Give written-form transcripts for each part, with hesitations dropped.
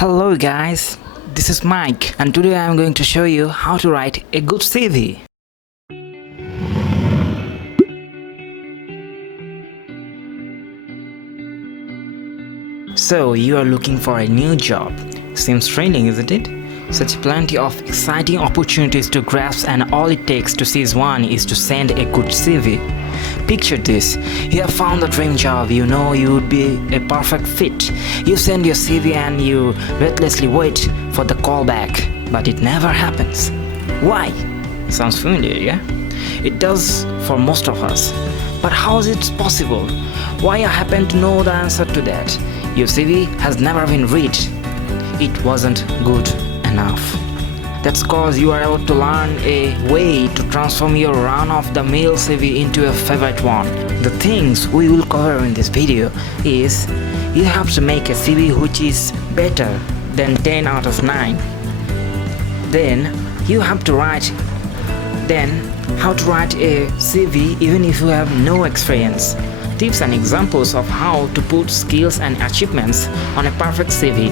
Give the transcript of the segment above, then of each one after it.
Hello guys, this is Mike and today I am going to show you how to write a good CV. So you are looking for a new job. Seems trending, isn't it? Such plenty of exciting opportunities to grasp and all it takes to seize one is to send a good CV. Picture this, you have found the dream job, you know you would be a perfect fit. You send your CV and you breathlessly wait for the call back, but it never happens. Why? Sounds familiar, yeah? It does for most of us. But how is it possible? Why I happen to know the answer to that? Your CV has never been read. It wasn't good enough. That's cause you are about to learn a way to transform your run-of-the-mill CV into a favorite one. The things we will cover in this video is you have to make a CV which is better than 10 out of 9. Then you have to write how to write a CV even if you have no experience. Tips and examples of how to put skills and achievements on a perfect CV.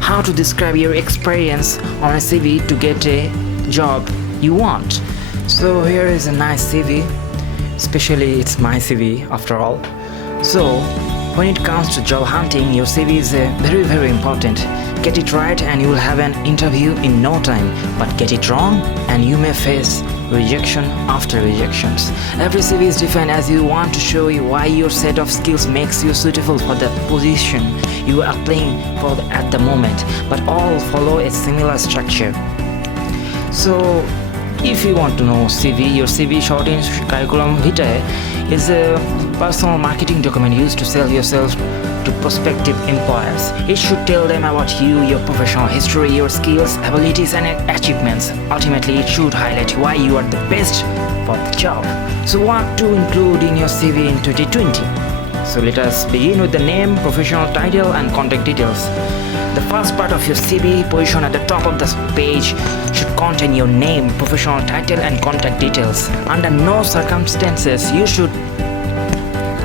How to describe your experience on a CV to get a job you want. So here is a nice CV, especially it's my CV after all. So when it comes to job hunting, your CV is very important. Get it right and you will have an interview in no time, but get it wrong and you may face rejection after rejections. Every CV is different as you want to show you why your set of skills makes you suitable for the position you are applying for at the moment, but all follow a similar structure. So if you want to know CV, your CV short in curriculum vitae is a personal marketing document used to sell yourself to prospective employers. It should tell them about you, your professional history, your skills, abilities and achievements. Ultimately, it should highlight why you are the best for the job. So what to include in your CV in 2020? So let us begin with the name, professional title and contact details. The first part of your CV position at the top of the page should contain your name, professional title and contact details. Under no circumstances you should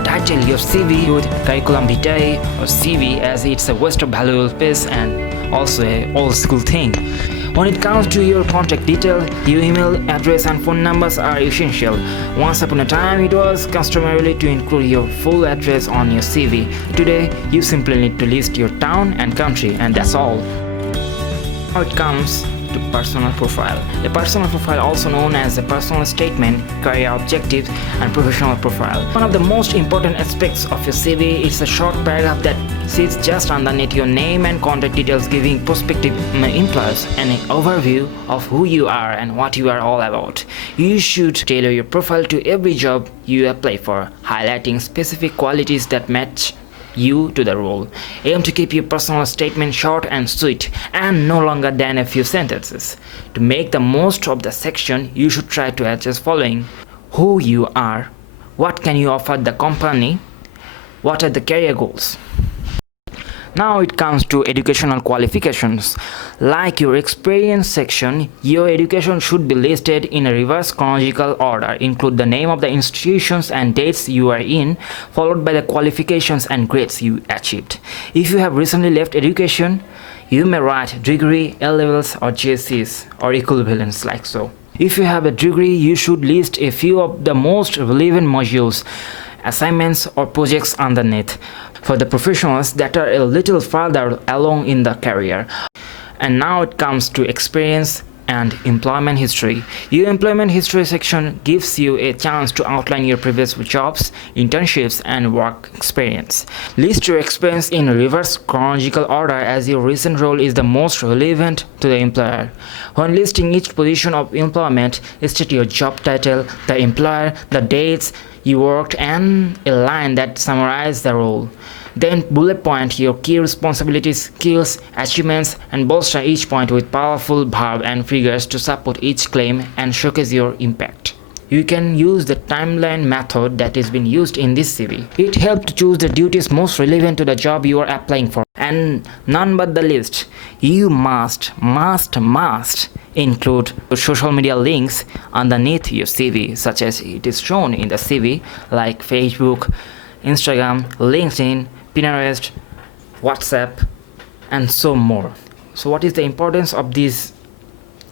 title your CV with curriculum vitae or CV, as it's a waste of valuable space and also a old school thing. When it comes to your contact detail, your email address and phone numbers are essential. Once upon a time, it was customary to include your full address on your CV. Today, you simply need to list your town and country, and that's all. Now it comes to personal profile. A personal profile, also known as a personal statement, career objectives, and professional profile. One of the most important aspects of your CV is a short paragraph that sits just underneath your name and contact details, giving prospective employers an overview of who you are and what you are all about. You should tailor your profile to every job you apply for, highlighting specific qualities that match you to the role. Aim to keep your personal statement short and sweet and no longer than a few sentences. To make the most of the section, you should try to adjust following: who you are, what can you offer the company, what are the career goals. Now it comes to educational qualifications. Like your experience section, your education should be listed in a reverse chronological order. Include the name of the institutions and dates you are in, followed by the qualifications and grades you achieved. If you have recently left education, you may write degree, A-levels or JCs or equivalents like so. If you have a degree, you should list a few of the most relevant modules, assignments or projects underneath for the professionals that are a little farther along in the career. And now it comes to experience and employment history. Your employment history section gives you a chance to outline your previous jobs, internships and work experience. List your experience in reverse chronological order as your recent role is the most relevant to the employer. When listing each position of employment, state your job title, the employer, the dates you worked and a line that summarizes the role. Then bullet point your key responsibilities, skills, achievements and bolster each point with powerful verb and figures to support each claim and showcase your impact. You can use the timeline method that is being used in this CV. It helps to choose the duties most relevant to the job you are applying for. And none but the least, you must include social media links underneath your CV, such as it is shown in the CV, like Facebook, Instagram, LinkedIn, Pinterest, WhatsApp, and so more. So what is the importance of these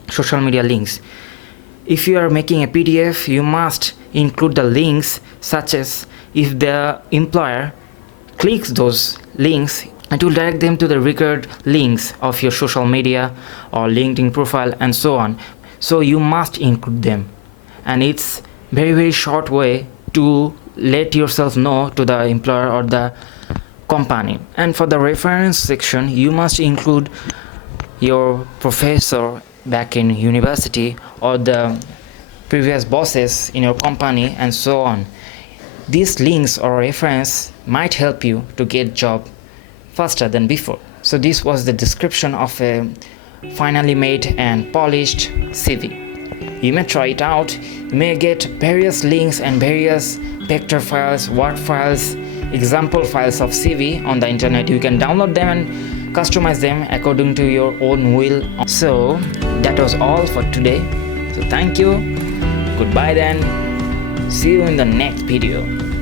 social media links? If you are making a PDF, you must include the links, such as if the employer clicks those links, it will direct them to the required links of your social media or LinkedIn profile and so on. So you must include them, and it's very short way to let yourself know to the employer or the company. And for the reference section, you must include your professor back in university or the previous bosses in your company and so on. These links or reference might help you to get job faster than before. So this was the description of a finally made and polished CV. You may try it out. You may get various links and various vector files, Word files, example files of CV on the internet. You can download them and customize them according to your own will. So that was all for today. So thank you. Goodbye then. See you in the next video.